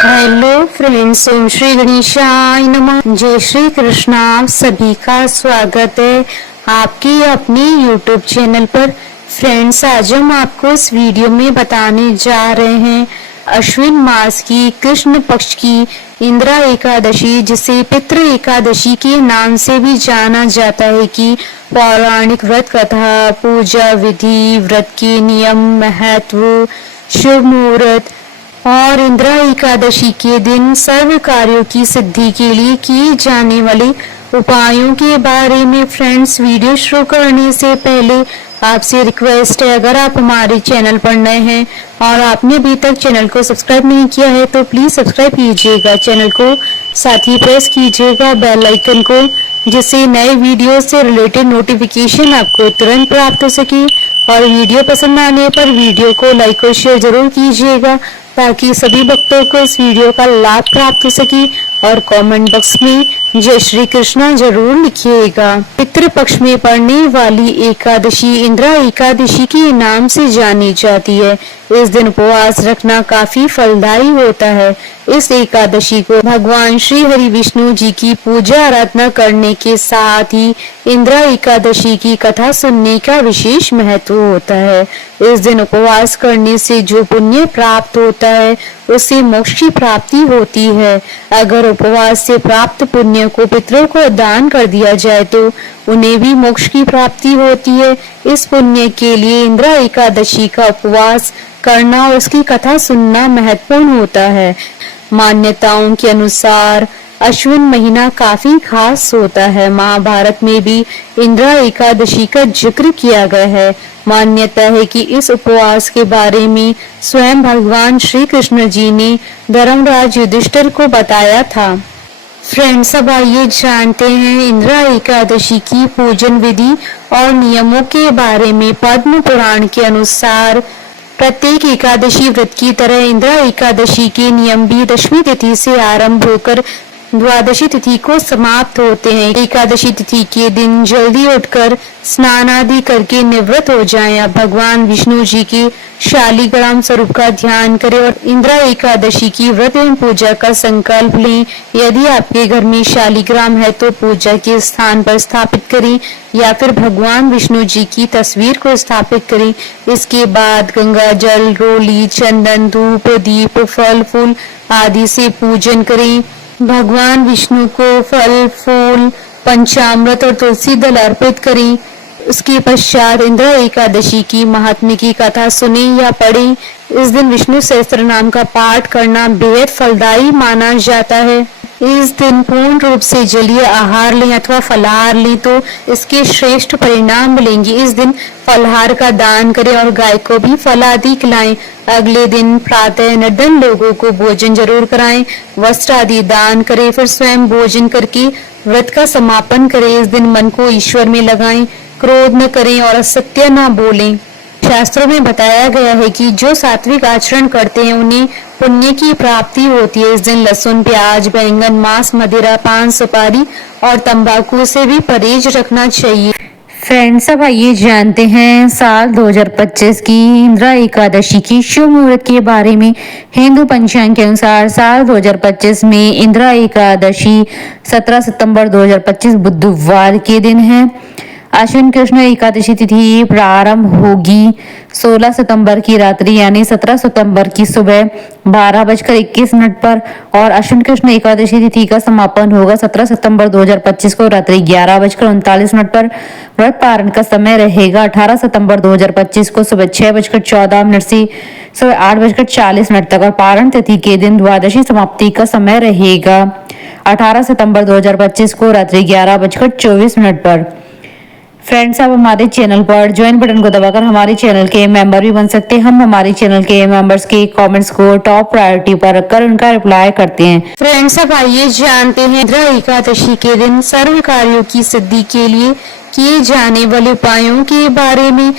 Hello friends, ओम श्री गणेशाय नमः। जय श्री कृष्ण। आप सभी का स्वागत है आपकी अपने यूट्यूब चैनल पर। फ्रेंड्स, आज हम आपको इस वीडियो में बताने जा रहे हैं अश्विन मास की कृष्ण पक्ष की इंदिरा एकादशी, जिसे पितृ एकादशी के नाम से भी जाना जाता है, की पौराणिक व्रत कथा, पूजा विधि, व्रत के नियम, महत्व, शुभ मुहूर्त और इंदिरा एकादशी के दिन सर्व कार्यों की सिद्धि के लिए किए जाने वाले उपायों के बारे में। फ्रेंड्स, वीडियो शुरू करने से पहले आपसे रिक्वेस्ट है, अगर आप हमारे चैनल पर नए हैं और आपने अभी तक चैनल को सब्सक्राइब नहीं किया है तो प्लीज सब्सक्राइब कीजिएगा चैनल को, साथ ही प्रेस कीजिएगा बेल आइकन को, जिससे नए वीडियो से रिलेटेड नोटिफिकेशन आपको तुरंत प्राप्त हो सके। और वीडियो पसंद आने पर वीडियो को लाइक और शेयर जरूर कीजिएगा ताकि सभी भक्तों को इस वीडियो का लाभ प्राप्त हो सके। और कमेंट बॉक्स में जय श्री कृष्णा जरूर लिखिएगा। पितृ पक्ष में पड़ने वाली एकादशी इंदिरा एकादशी के नाम से जानी जाती है। इस दिन उपवास रखना काफी फलदायी होता है। इस एकादशी को भगवान श्री हरि विष्णु जी की पूजा आराधना करने के साथ ही इंदिरा एकादशी की कथा सुनने का विशेष महत्व होता है। इस दिन उपवास करने से जो पुण्य प्राप्त होता है उससे मोक्ष की प्राप्ति होती है। अगर उपवास से प्राप्त पुण्य को पितरों को दान कर दिया जाए तो उन्हें भी मोक्ष की प्राप्ति होती है। इस पुण्य के लिए इंदिरा एकादशी का उपवास करना और उसकी कथा सुनना महत्वपूर्ण होता है। मान्यताओं के अनुसार अश्विन महीना काफी खास होता है। महाभारत में भी इंदिरा एकादशी का जिक्र किया गया है। मान्यता है कि इस उपवास के बारे में स्वयं भगवान श्री कृष्ण जी ने धर्मराज युधिष्ठिर को बताया था। फ्रेंड्स, अब आइए जानते हैं इंदिरा एकादशी की पूजन विधि और नियमों के बारे में। पद्म पुराण के अनुसार प्रत्येक एकादशी व्रत की तरह इंदिरा एकादशी के नियम भी दशमी तिथि से आरंभ होकर द्वादशी तिथि को समाप्त होते हैं। एकादशी तिथि के दिन जल्दी उठकर स्नान आदि करके निवृत्त हो जाएं। आप भगवान विष्णु जी के शालिग्राम स्वरूप का ध्यान करें और इंदिरा एकादशी की व्रत एवं पूजा का संकल्प लें। यदि आपके घर में शालिग्राम है तो पूजा के स्थान पर स्थापित करें या फिर भगवान विष्णु जी की तस्वीर को स्थापित करें। इसके बाद गंगा जल, रोली, चंदन, धूप, दीप, फल फूल आदि से पूजन करें। भगवान विष्णु को फल फूल, पंचामृत और तुलसी दल अर्पित करें। उसके पश्चात इंदिरा एकादशी की महात्म्य की कथा सुने या पढ़ें। इस दिन विष्णु सहस्त्र नाम का पाठ करना बेहद फलदायी माना जाता है। इस दिन पूर्ण रूप से जलीय आहार लें अथवा फलाहार लें तो इसके श्रेष्ठ परिणाम मिलेंगे। इस दिन फलाहार का दान करें और गाय को भी फल आदि खिलाएं। अगले दिन प्रातः निर्धन लोगों को भोजन जरूर कराएं, वस्त्र आदि दान करें, फिर स्वयं भोजन करके व्रत का समापन करें। इस दिन मन को ईश्वर में लगाएं, क्रोध न करें और असत्य न बोलें। शास्त्रों में बताया गया है कि जो सात्विक आचरण करते हैं उन्हें पुण्य की प्राप्ति होती है। इस दिन लहसुन, प्याज, बैंगन, मांस, मदिरा, पान, सुपारी और तंबाकू से भी परहेज रखना चाहिए। फ्रेंड्स, अब आइए जानते हैं साल 2025 की इंदिरा एकादशी की शुभ मुहूर्त के बारे में। हिंदू पंचांग के अनुसार साल 2025 में इंदिरा एकादशी 17 सितंबर 2025 बुधवार के दिन है। अश्विन कृष्ण एकादशी तिथि प्रारंभ होगी 16 सितंबर की रात्रि यानी 17 सितंबर की सुबह 12:21 पर और अश्विन कृष्ण एकादशी तिथि का समापन होगा 17 सितंबर 2025 को रात्रि 11:39 पर। व्रत पारण का समय रहेगा 18 सितंबर 2025 को सुबह 6:14 से सुबह 8:40 तक और पारण तिथि के दिन द्वादशी समाप्ति का समय रहेगा 18 सितंबर 2025 को रात्रि 11:24 पर। फ्रेंड्स, आप हमारे चैनल पर ज्वाइन बटन को दबाकर हमारे चैनल के मेंबर भी बन सकते हैं। हम हमारे चैनल के मेंबर्स के कमेंट्स को टॉप प्रायोरिटी पर रखकर उनका रिप्लाई करते हैं। फ्रेंड्स, अब आइए जानते हैं इंदिरा एकादशी के दिन सर्व कार्यों की सिद्धि के लिए किए जाने वाले उपायों के बारे में।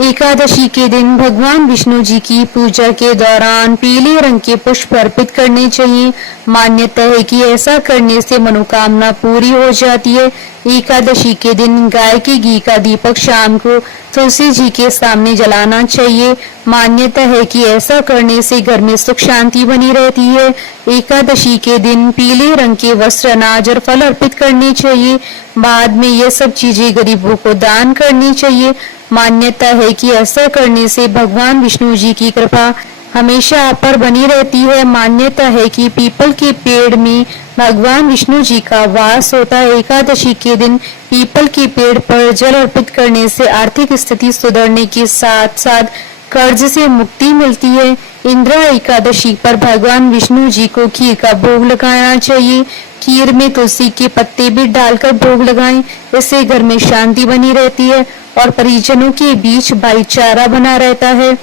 एकादशी के दिन भगवान विष्णु जी की पूजा के दौरान पीले रंग के पुष्प अर्पित करने चाहिए। मान्यता है कि ऐसा करने से मनोकामना पूरी हो जाती है। एकादशी के दिन गाय के घी का दीपक शाम को तुलसी जी के सामने जलाना चाहिए। मान्यता है कि ऐसा करने से घर में सुख शांति बनी रहती है। एकादशी के दिन पीले रंग के वस्त्र, अनाज और फल अर्पित करने चाहिए। बाद में ये सब चीजें गरीबों को दान करनी चाहिए। मान्यता है कि ऐसा करने से भगवान विष्णु जी की कृपा हमेशा आप पर बनी रहती है। मान्यता है कि पीपल के पेड़ में भगवान विष्णु जी का वास होता है। एकादशी के दिन पीपल के पेड़ पर जल अर्पित करने से आर्थिक स्थिति सुधरने के साथ साथ कर्ज से मुक्ति मिलती है। इंद्रा एकादशी पर भगवान विष्णु जी को खीर का भोग लगाना चाहिए। खीर में तुलसी के पत्ते भी डालकर भोग लगाएं, इससे घर में शांति बनी रहती है और परिजनों के बीच भाईचारा बना रहता है।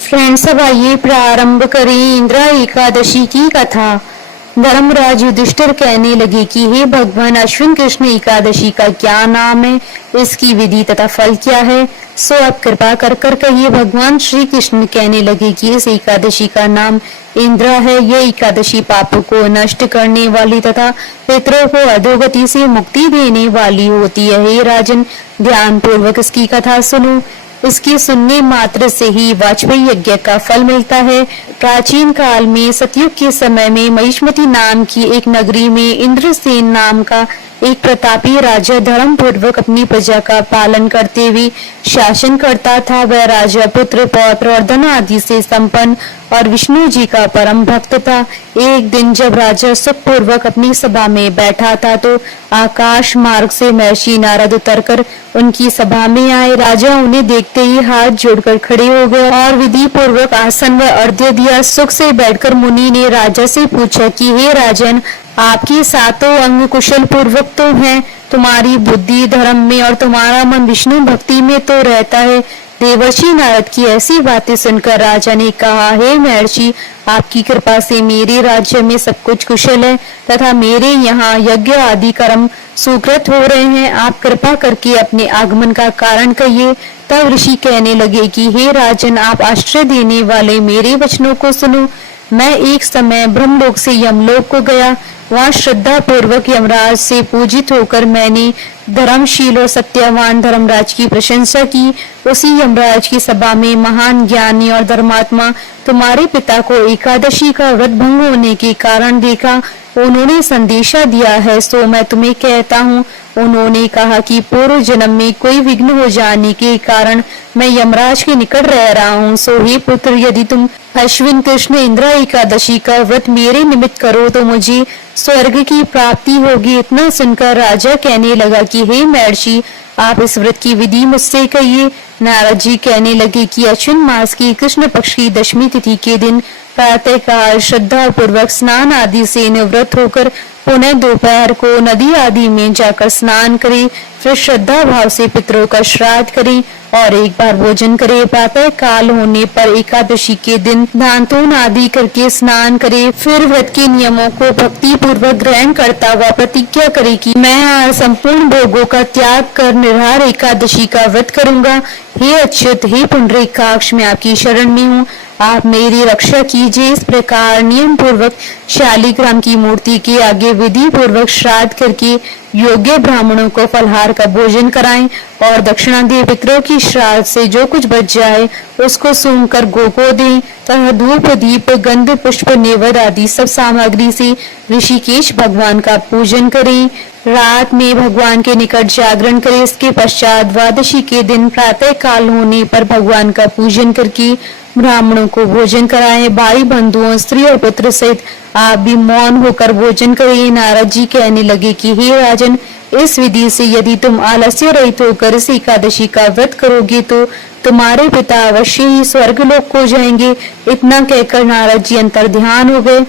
फ्रेंड्स, अब आइए प्रारंभ करें इंद्रा एकादशी की कथा। धर्मराज युधिष्ठिर कहने लगे कि हे भगवान, अश्विन कृष्ण एकादशी का क्या नाम है, इसकी विधि तथा फल क्या है, सो आप कृपा कर कहिए। भगवान श्री कृष्ण कहने लगे कि इस एकादशी का नाम इंद्रा है। यह एकादशी पापों को नष्ट करने वाली तथा पितरों को अधोगति से मुक्ति देने वाली होती है। हे राजन, ध्यान पूर्वक इसकी कथा सुनो। इसके सुनने मात्र से ही वाजपेयी यज्ञ का फल मिलता है। प्राचीन काल में सतयुग के समय में महिष्मती नाम की एक नगरी में इंद्रसेन नाम का एक प्रतापी राजा धर्म पूर्वक अपनी प्रजा का पालन करते हुए शासन करता था। वह राजा पुत्र, पौत्र और धन आदि से संपन्न और विष्णु जी का परम भक्त था। एक दिन जब राजा सुख पूर्वक अपनी सभा में बैठा था तो आकाश मार्ग से महर्षि नारद उतरकर उनकी सभा में आए। राजा उन्हें देखते ही हाथ जोड़कर खड़े हो गए और विधि पूर्वक आसन व अर्घ्य दिया। सुख से बैठकर मुनि ने राजा से पूछा कि हे राजन, आपके सातों अंग कुशल पूर्वक तो हैं, तुम्हारी बुद्धि धर्म में और तुम्हारा मन विष्णु भक्ति में तो रहता है। देवर्षि नारद की ऐसी बातें सुनकर राजा ने कहा, हे महर्षि, आपकी कृपा से मेरे राज्य में सब कुछ कुशल है तथा मेरे यहाँ यज्ञ आदि कर्म सुकृत हो रहे हैं। आप कृपा करके अपने आगमन का कारण कहिए। तब ऋषि कहने लगे कि हे राजन, आप आश्रय देने वाले मेरे वचनों को सुनो। मैं एक समय ब्रह्मलोक से यमलोक को गया। वहाँ श्रद्धा पूर्वक यमराज से पूजित होकर मैंने धर्मशील और सत्यवान धर्मराज की प्रशंसा की। उसी यमराज की सभा में महान ज्ञानी और धर्मात्मा तुम्हारे पिता को एकादशी का व्रत भंग होने के कारण देखा। उन्होंने संदेशा दिया है, सो मैं तुम्हें कहता हूँ। उन्होंने कहा कि पूर्व जन्म में कोई विघ्न हो जाने के कारण मैं यमराज के निकट रह रहा हूँ। सो हे पुत्र, यदि तुम अश्विन कृष्ण इंद्रा एकादशी का व्रत मेरे निमित्त करो तो मुझे स्वर्ग की प्राप्ति होगी। इतना सुनकर राजा कहने लगा कि हे महर्षि, आप इस व्रत की विधि मुझसे कहिए। नारद जी कहने लगे कि अश्विन मास की कृष्ण पक्ष की दशमी तिथि के दिन प्रातः काल श्रद्धा पूर्वक स्नान आदि से निवृत्त होकर पुनः दोपहर को नदी आदि में जाकर स्नान करे। फिर श्रद्धा भाव से पितरों का श्राद्ध करे और एक बार भोजन करे। प्रातः काल होने पर एकादशी के दिन दांतून आदि करके स्नान करे। फिर व्रत के नियमों को भक्ति पूर्वक ग्रहण करता हुआ प्रतिज्ञा करे कि मैं आज संपूर्ण भोगों का त्याग कर निर्हार एकादशी का व्रत करूंगा। हे अच्युत, हे पुंडरीकाक्ष, मैं आपकी शरण में हूँ, आप मेरी रक्षा कीजिए। इस प्रकार नियम पूर्वक शालिग्राम की मूर्ति के आगे विधि पूर्वक श्राद्ध करके योग्य ब्राह्मणों को फलहार का भोजन कराएं और दक्षिणा दे। पितरों की श्राद्ध से जो कुछ बच जाए उसको सूंघ कर गो को दें तथा धूप दीप गंध पुष्प नेवेद्य आदि सब सामग्री से ऋषिकेश भगवान का पूजन करें। रात में भगवान के निकट जागरण करें। इसके पश्चात द्वादशी के दिन प्रातः काल होने पर भगवान का पूजन करके ब्राह्मणों को भोजन कराएं। भाई बंधुओं, स्त्री और पुत्र सहित आप भी मौन होकर भोजन करें। नारद जी कहने लगे कि हे राजन, इस विधि से यदि तुम आलस्य रहित होकर इस एकादशी का व्रत करोगे तो तुम्हारे पिता अवश्य ही स्वर्ग लोक को जाएंगे। इतना कहकर नारद जी अंतर ध्यान हो गए।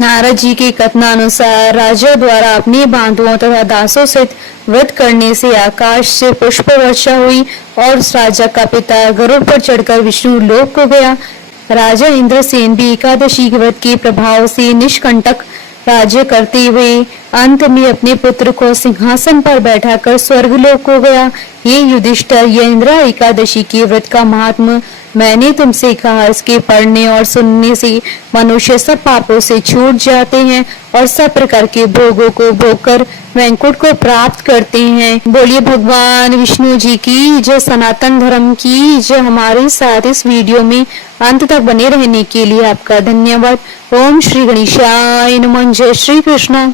नारद जी के कथनानुसार राजा द्वारा अपने बांधुओं तथा दासों सहित व्रत करने से आकाश से पुष्प वर्षा हुई और उस राजा का पिता गरुड़ पर चढ़कर विष्णु लोक को गया। राजा इंद्रसेन भी एकादशी व्रत के प्रभाव से निष्कंटक राज्य करते हुए अंत में अपने पुत्र को सिंहासन पर बैठाकर स्वर्ग लोक को गया। ये युधिष्ठिर, यह इंद्रा एकादशी के व्रत का महात्म मैंने तुमसे कहा, इसके पढ़ने और सुनने से मनुष्य सब पापों से छूट जाते हैं और सब प्रकार के भोगों को भोग कर वैकुंठ को प्राप्त करते हैं। बोलिए भगवान विष्णु जी की जय, सनातन धर्म की जय। हमारे साथ इस वीडियो में अंत तक बने रहने के लिए आपका धन्यवाद। ओम श्री गणेशाय नमः। जय श्री कृष्ण।